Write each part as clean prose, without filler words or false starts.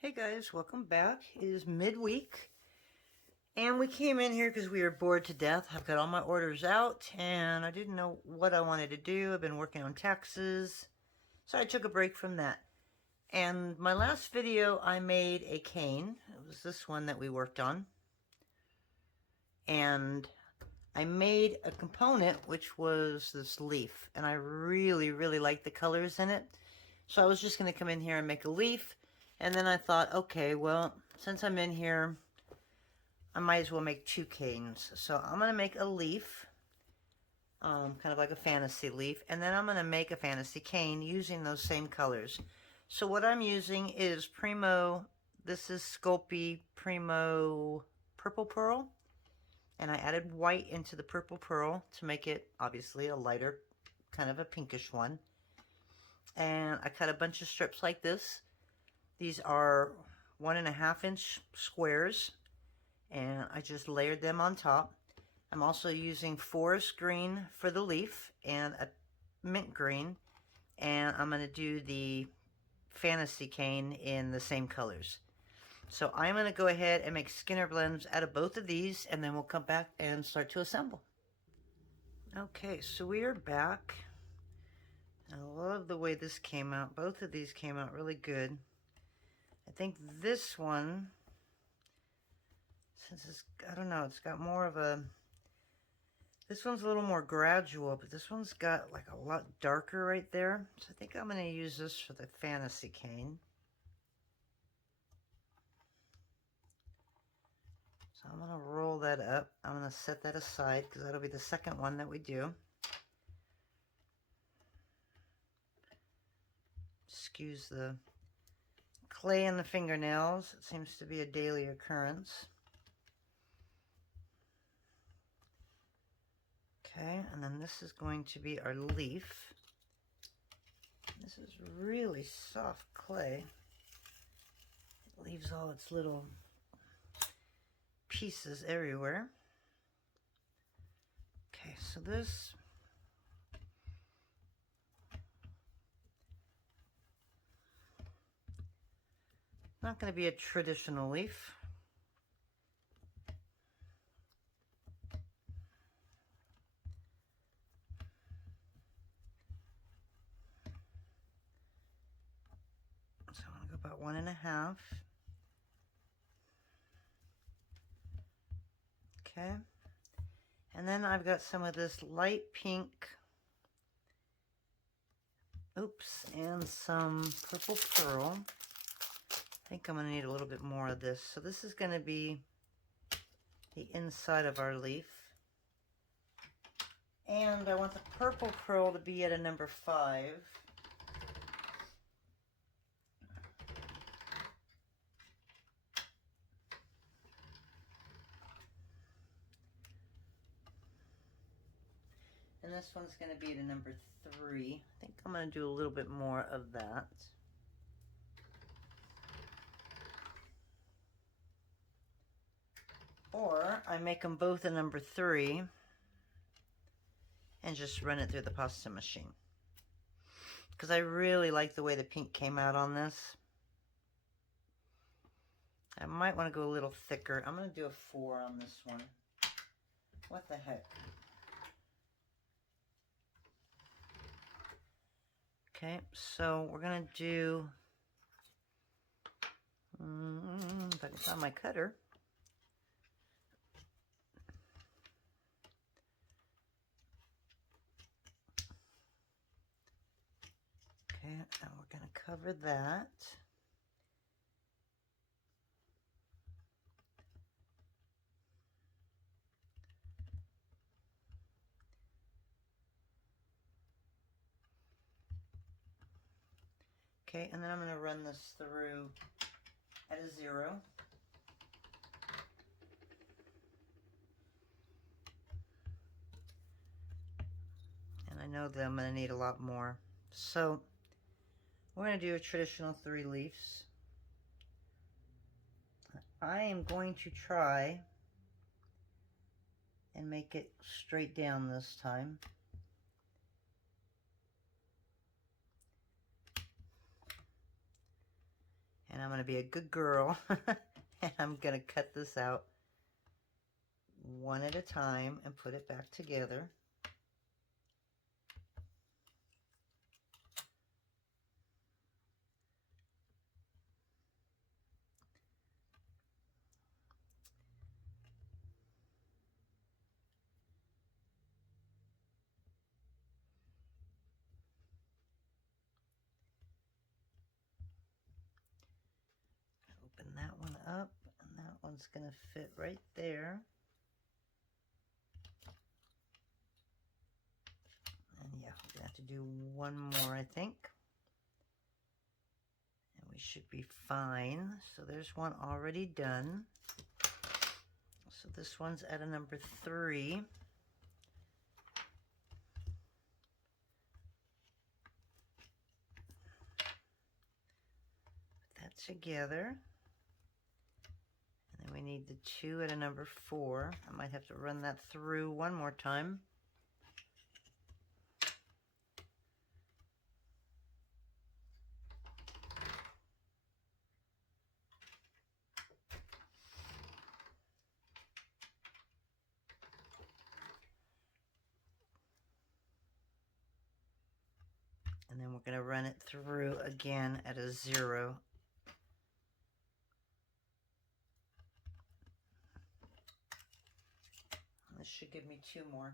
Hey guys, welcome back. It is midweek and we came in here because we were bored to death. I've got all my orders out and I didn't know what I wanted to do. I've been working on taxes, so I took a break from that. And my last video I made a cane. It was this one that we worked on. And I made a component which was this leaf, and I really like the colors in it. So I was just going to come in here and make a leaf. And then I thought, okay, well, since I'm in here, I might as well make two canes. So I'm going to make a leaf, kind of like a fantasy leaf. And then I'm going to make a fantasy cane using those same colors. So what I'm using is Premo, this is Sculpey Premo Purple Pearl. And I added white into the purple pearl to make it, obviously, a lighter, kind of a pinkish one. And I cut a bunch of strips like this. These are 1.5 inch squares, and I just layered them on top. I'm also using forest green for the leaf and a mint green, and I'm going to do the fantasy cane in the same colors. So I'm going to go ahead and make Skinner blends out of both of these, and then we'll come back and start to assemble. Okay, so we are back. I love the way this came out. Both of these came out really good. I think this one, since it's, I don't know, it's got more of a, this one's a little more gradual, but this one's got like a lot darker right there. So I think I'm going to use this for the fantasy cane. So I'm going to roll that up. I'm going to set that aside because that'll be the second one that we do. Excuse the clay in the fingernails. It seems to be a daily occurrence. Okay, and then this is going to be our leaf. This is really soft clay. It leaves all its little pieces everywhere. Okay, so this not going to be a traditional leaf. So I'm going to go about 1.5. Okay. And then I've got some of this light pink, and some purple pearl. I think I'm going to need a little bit more of this. So this is going to be the inside of our leaf. And I want the purple pearl to be at a number 5. And this one's going to be at a number 3. I think I'm going to do a little bit more of that. Or I make them both a number 3 and just run it through the pasta machine. Because I really like the way the pink came out on this. I might want to go a little thicker. I'm going to do a 4 on this one. What the heck? Okay, so we're going to do, if I can find my cutter. Okay, and we're going to cover that. Okay, and then I'm going to run this through at a 0. And I know that I'm going to need a lot more. So we're going to do a traditional 3 leaves. I am going to try and make it straight down this time. And I'm going to be a good girl and I'm going to cut this out one at a time and put it back together. Open that one up, and that one's going to fit right there. And yeah, we're going to have to do one more, I think. And we should be fine. So there's one already done. So this one's at a number 3. Put that together. And then we need the 2 at a number 4. I might have to run that through one more time. And then we're going to run it through again at a 0. This should give me 2 more.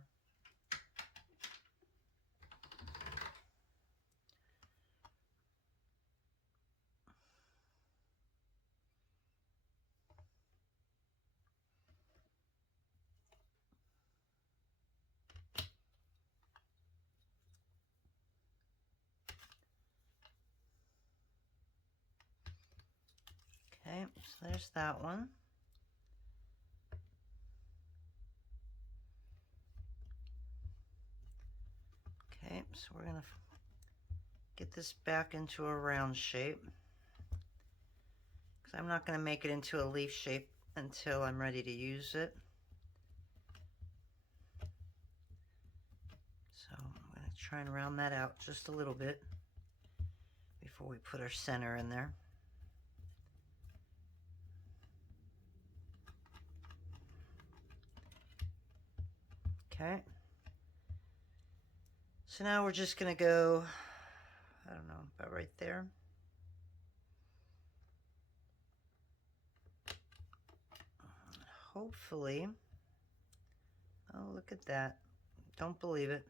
Okay, so there's that one. Okay, so we're going to get this back into a round shape, because I'm not going to make it into a leaf shape until I'm ready to use it. So I'm going to try and round that out just a little bit before we put our center in there. Okay. So now we're just going to go, I don't know, about right there. Hopefully, oh, look at that. Don't believe it.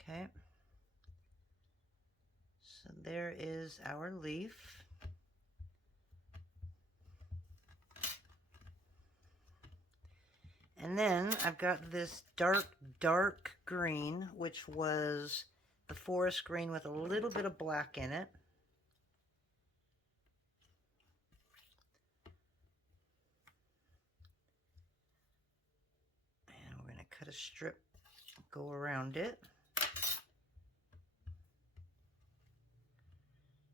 Okay. So there is our leaf. And then I've got this dark green, which was the forest green with a little bit of black in it. And we're going to cut a strip, go around it.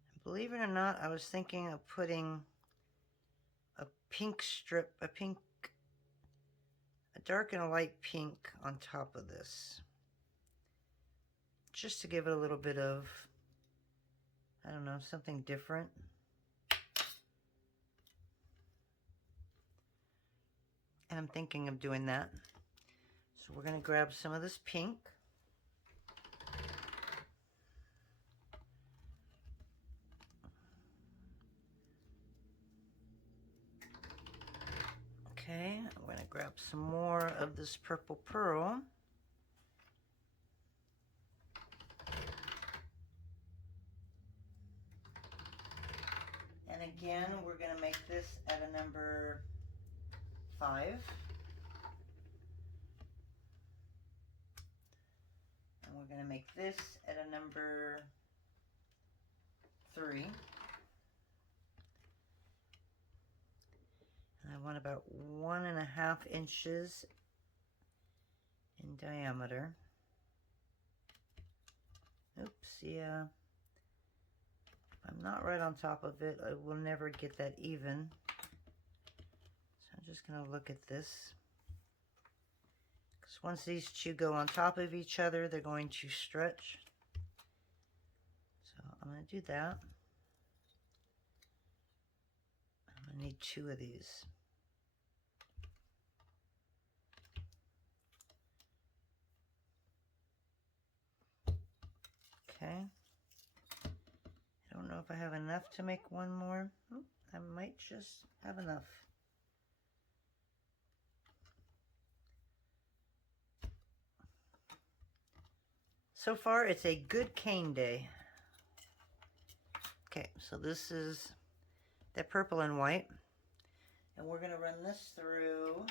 And believe it or not, I was thinking of putting a pink strip, a dark and a light pink on top of this, just to give it a little bit of, I don't know, something different. And I'm thinking of doing that. So we're going to grab some of this pink. Okay, I'm going to grab some more of this purple pearl. And again, we're going to make this at a number 5. And we're going to make this at a number 3. And I want about 1.5 inches in diameter. Oops, yeah. If I'm not right on top of it, I will never get that even. So I'm just going to look at this. Because once these two go on top of each other, they're going to stretch. I'm going to do that. I'm going to need 2 of these. Okay. I don't know if I have enough to make one more. I might just have enough. So far, it's a good cane day. Okay, so this is the purple and white. And we're going to run this through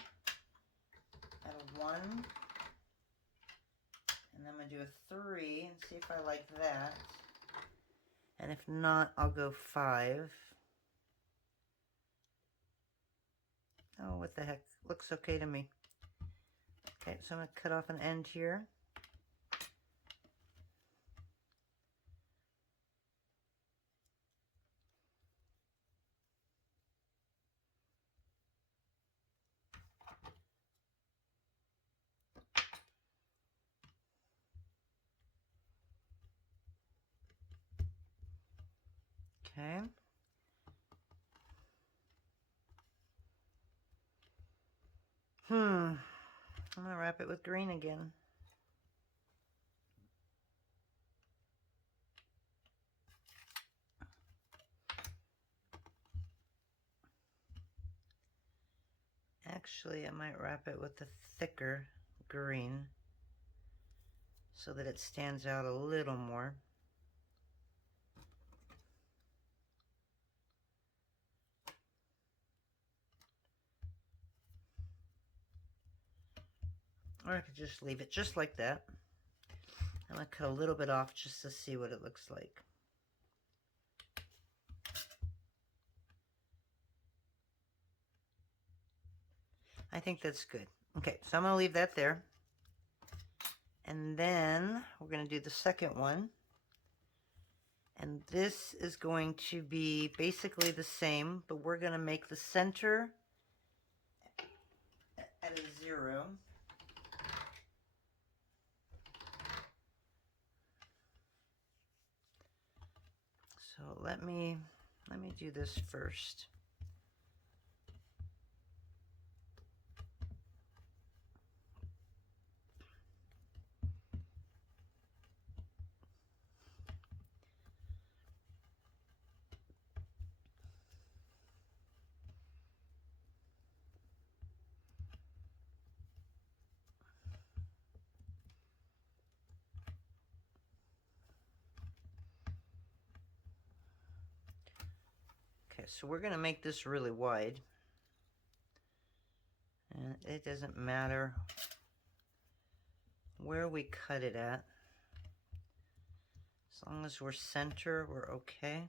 out of 1. And then I'm going to do a 3 and see if I like that. And if not, I'll go 5. Oh, what the heck. Looks okay to me. Okay, so I'm going to cut off an end here. Okay. I'm going to wrap it with green again. Actually, I might wrap it with a thicker green so that it stands out a little more. Or I could just leave it just like that. I'm going to cut a little bit off just to see what it looks like. I think that's good. Okay, so I'm going to leave that there. And then we're going to do the second one. And this is going to be basically the same, but we're going to make the center at a 0. So let me do this first. Okay, so we're going to make this really wide. And it doesn't matter where we cut it at. As long as we're center, we're okay.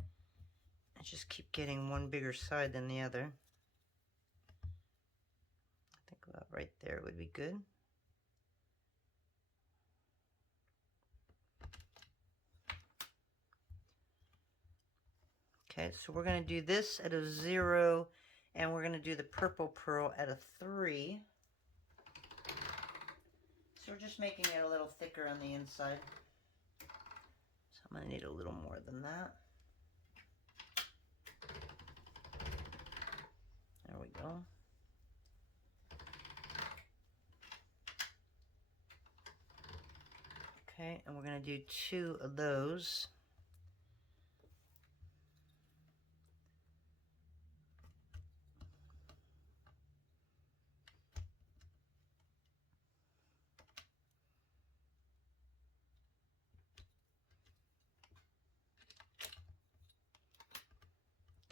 I just keep getting one bigger side than the other. I think about right there would be good. Okay, so we're going to do this at a 0, and we're going to do the purple pearl at a 3. So we're just making it a little thicker on the inside. So I'm going to need a little more than that. There we go. Okay, and we're going to do 2 of those.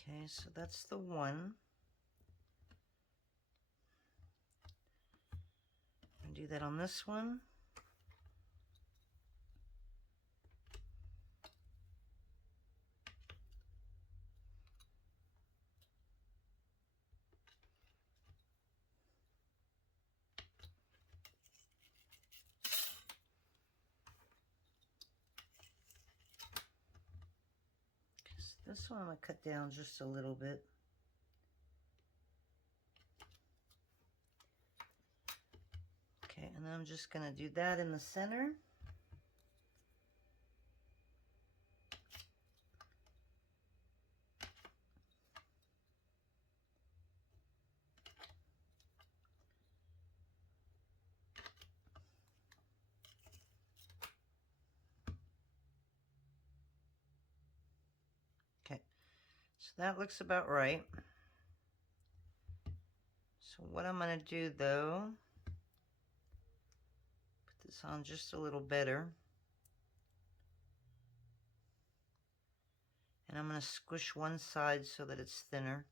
Okay, so that's the one. And do that on this one. This one I'm going to cut down just a little bit. Okay, and then I'm just going to do that in the center. that looks about right. So what I'm going to do though, put this on just a little better. And I'm going to squish one side so that it's thinner.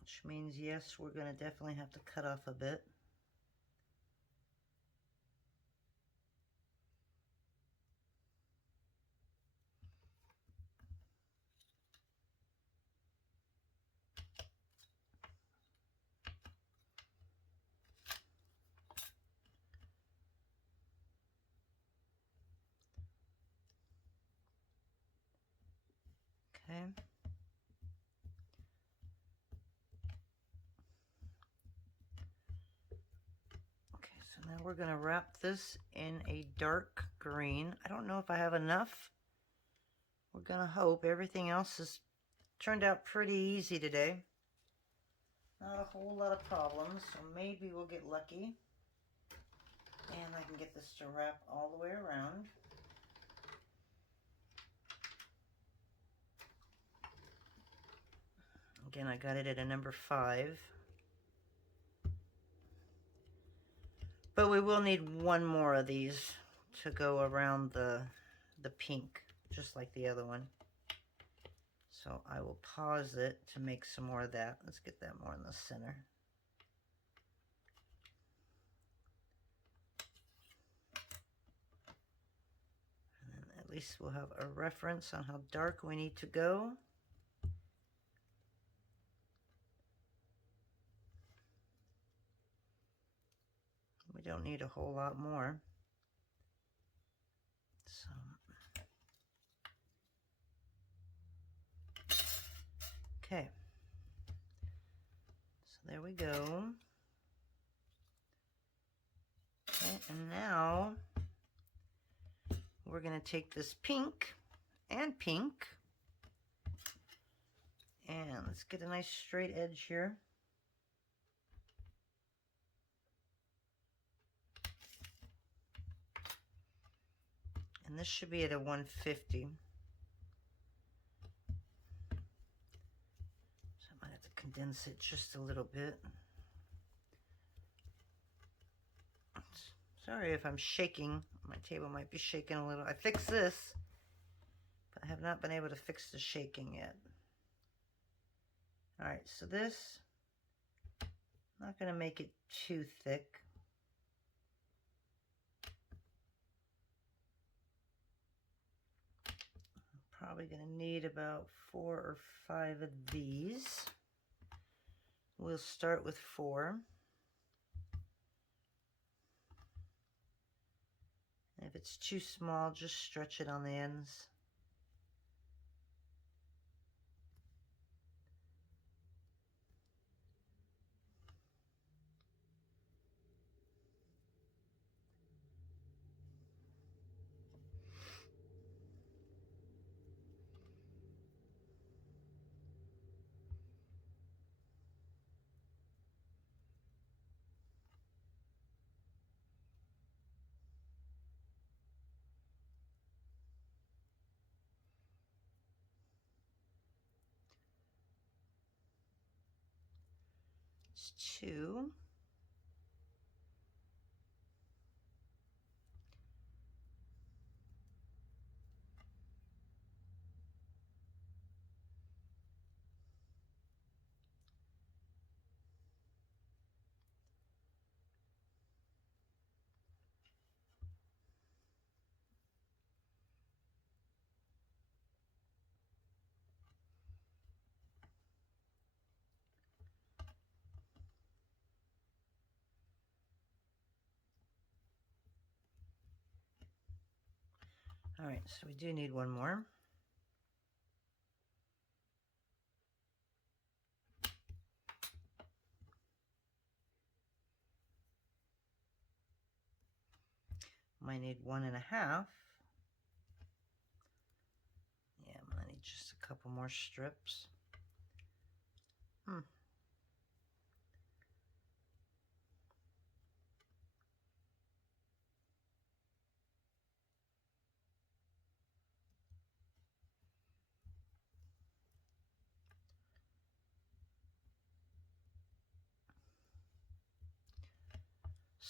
Which means, yes, we're going to definitely have to cut off a bit. Okay. Okay, so now we're going to wrap this in a dark green. I don't know if I have enough. We're going to hope. Everything else has turned out pretty easy today. Not a whole lot of problems, so maybe we'll get lucky. And I can get this to wrap all the way around. Again, I got it at a number 5. But we will need one more of these to go around the pink, just like the other one. So I will pause it to make some more of that. Let's get that more in the center. And then at least we'll have a reference on how dark we need to go. We don't need a whole lot more. So, okay. So there we go. Okay, and now we're going to take this pink and pink, and let's get a nice straight edge here. And this should be at a 150. So I might have to condense it just a little bit. Sorry if I'm shaking. My table might be shaking a little. I fixed this, but I have not been able to fix the shaking yet. All right, so this, I'm not going to make it too thick. I'm probably going to need about 4 or 5 of these. We'll start with 4. If it's too small, just stretch it on the ends. It's 2. All right, so we do need one more. Might need 1.5. Yeah, I'm gonna need just a couple more strips.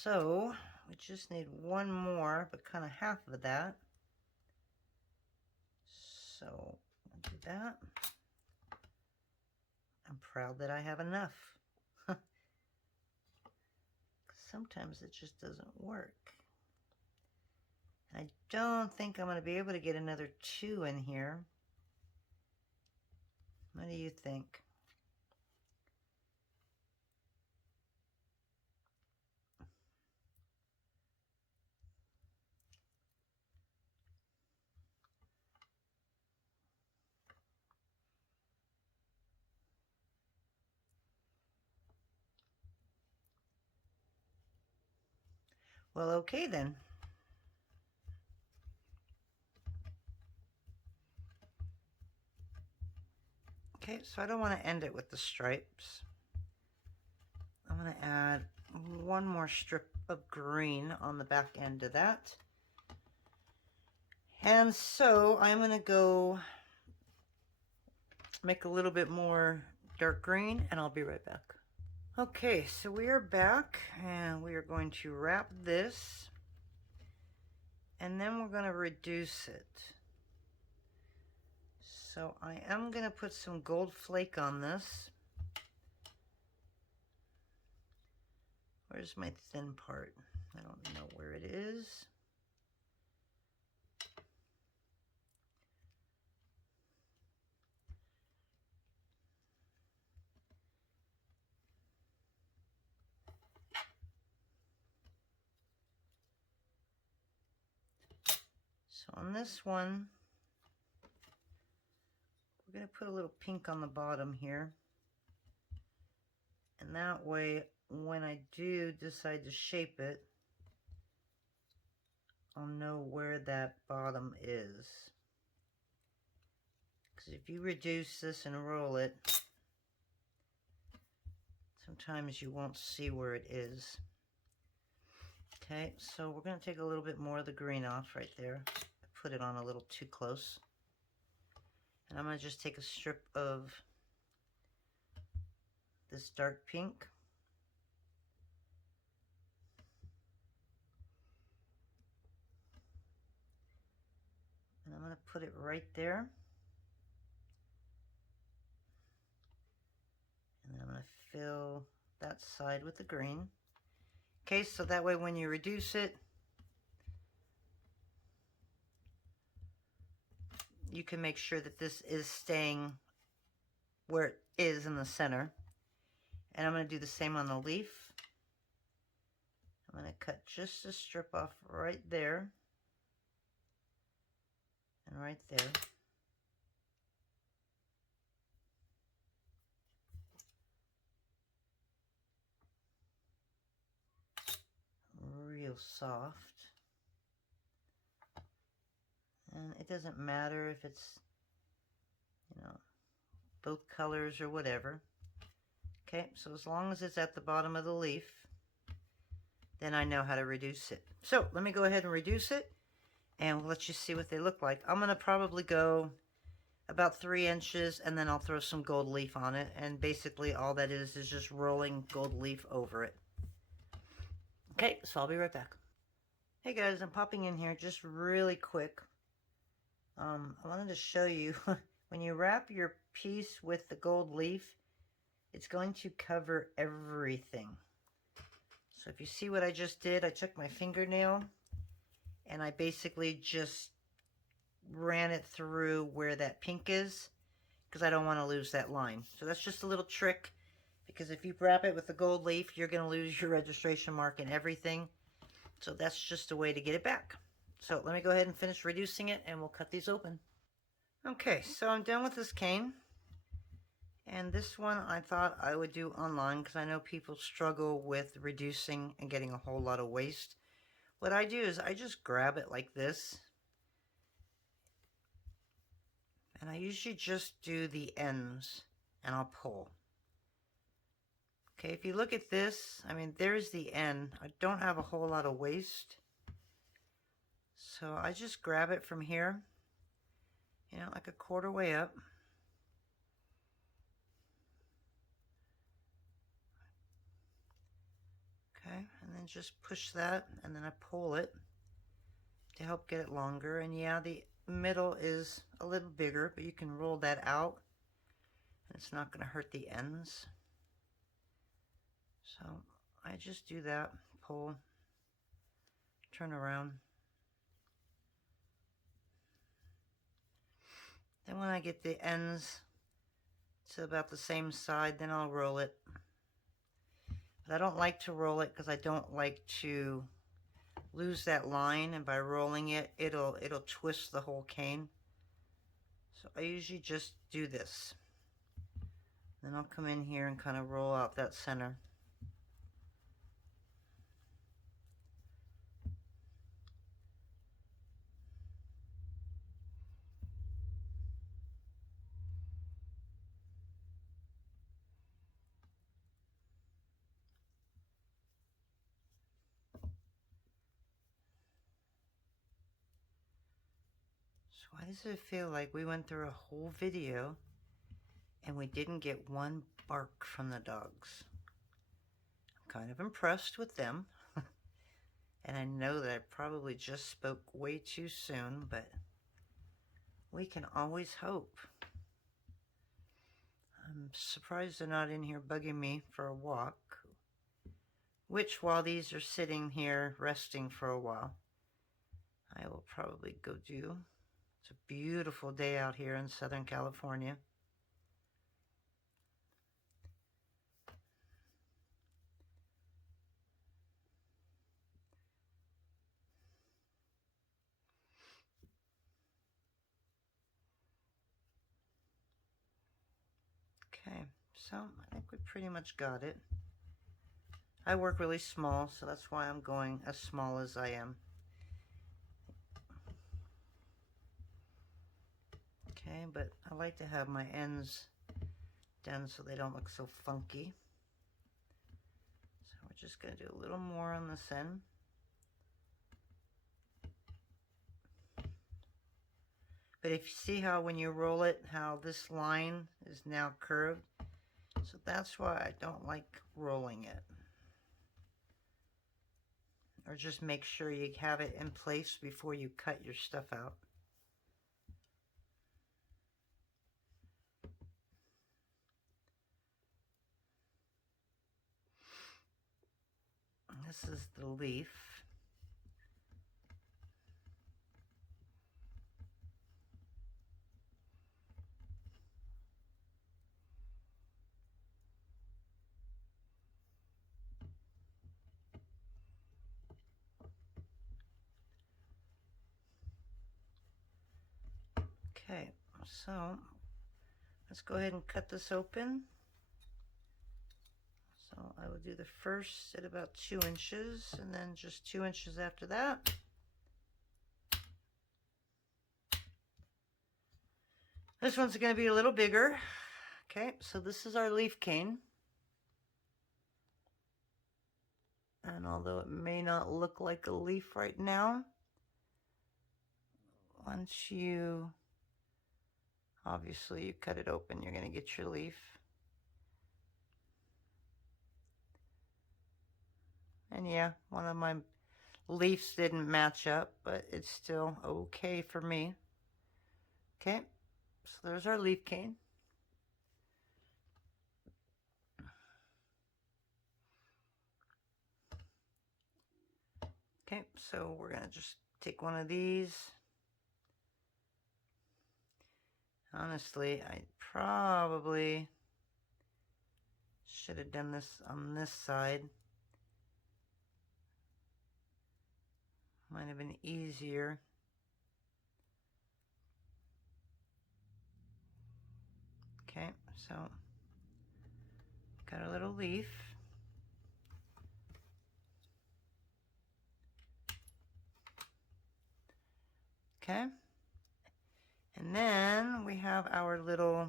So we just need one more, but kind of half of that. So I'll do that. I'm proud that I have enough. Sometimes it just doesn't work. I don't think I'm going to be able to get another 2 in here. What do you think? Well, okay then. Okay, so I don't want to end it with the stripes. I'm going to add one more strip of green on the back end of that. And so I'm going to go make a little bit more dark green, and I'll be right back. Okay, so we are back, and we are going to wrap this, and then we're going to reduce it. So I am going to put some gold flake on this. Where's my thin part? I don't know where it is. So on this one, we're going to put a little pink on the bottom here. And that way, when I do decide to shape it, I'll know where that bottom is. Because if you reduce this and roll it, sometimes you won't see where it is. Okay, so we're going to take a little bit more of the green off right there. I put it on a little too close. And I'm going to just take a strip of this dark pink. And I'm going to put it right there. And then I'm going to fill that side with the green. Okay, so that way when you reduce it, you can make sure that this is staying where it is in the center. And I'm going to do the same on the leaf. I'm going to cut just a strip off right there and right there. Real soft. And it doesn't matter if it's, you know, both colors or whatever. Okay, so as long as it's at the bottom of the leaf, then I know how to reduce it. So let me go ahead and reduce it, and we'll let you see what they look like. I'm going to probably go about 3 inches, and then I'll throw some gold leaf on it, and basically all that is just rolling gold leaf over it. Okay, so I'll be right back. Hey guys, I'm popping in here just really quick. I wanted to show you, when you wrap your piece with the gold leaf, it's going to cover everything. So if you see what I just did, I took my fingernail and I basically just ran it through where that pink is, because I don't want to lose that line. So that's just a little trick, because if you wrap it with the gold leaf, you're going to lose your registration mark and everything. So that's just a way to get it back. So let me go ahead and finish reducing it, and we'll cut these open. Okay, so I'm done with this cane. And this one I thought I would do online, because I know people struggle with reducing and getting a whole lot of waste. What I do is I just grab it like this. And I usually just do the ends, and I'll pull. Okay, if you look at this, I mean, there's the end. I don't have a whole lot of waste. So I just grab it from here, you know, like a quarter way up. Okay, and then and just push that, and then I pull it to help get it longer. And yeah, the middle is a little bigger, but you can roll that out and it's not going to hurt the ends. So I just do that, pull, turn around. Then when I get the ends to about the same side, then I'll roll it. But I don't like to roll it because I don't like to lose that line, and by rolling it, it'll twist the whole cane. So I usually just do this. Then I'll come in here and kind of roll out that center. So why does it feel like we went through a whole video and we didn't get one bark from the dogs? I'm kind of impressed with them. And I know that I probably just spoke way too soon, but we can always hope. I'm surprised they're not in here bugging me for a walk, which while these are sitting here resting for a while, I will probably go do. It's a beautiful day out here in Southern California. Okay, so I think we pretty much got it. I work really small, so that's why I'm going as small as I am. Okay, but I like to have my ends done so they don't look so funky. So we're just going to do a little more on this end. But if you see how when you roll it, how this line is now curved, so that's why I don't like rolling it. Or just make sure you have it in place before you cut your stuff out. This is the leaf. Okay, so let's go ahead and cut this open. So I will do the first at about 2 inches, and then just 2 inches after that. This one's going to be a little bigger. Okay, so this is our leaf cane. And although it may not look like a leaf right now, once you, obviously you cut it open, you're going to get your leaf. And yeah, one of my leaves didn't match up, but it's still okay for me. Okay, so there's our leaf cane. Okay, so we're gonna just take one of these. Honestly, I probably should have done this on this side. Might have been easier. Okay, so got a little leaf. Okay, and then we have our little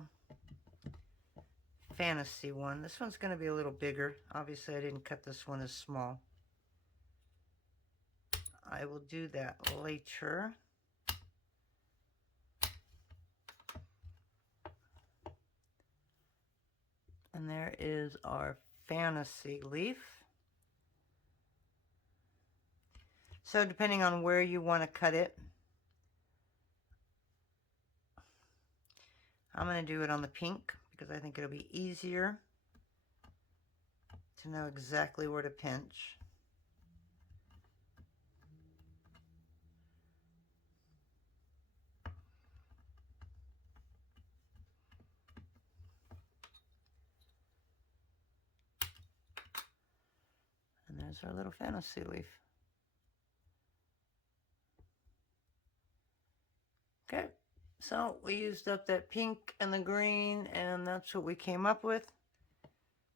fantasy one. This one's going to be a little bigger. Obviously, I didn't cut this one as small. I will do that later. And there is our fantasy leaf. So depending on where you want to cut it, I'm going to do it on the pink because I think it'll be easier to know exactly where to pinch. And there's our little fantasy leaf. Okay, so we used up that pink and the green, and that's what we came up with.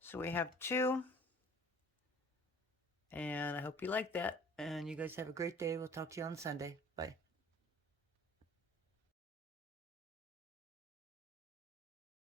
So we have 2. And I hope you like that. And you guys have a great day. We'll talk to you on Sunday. Bye.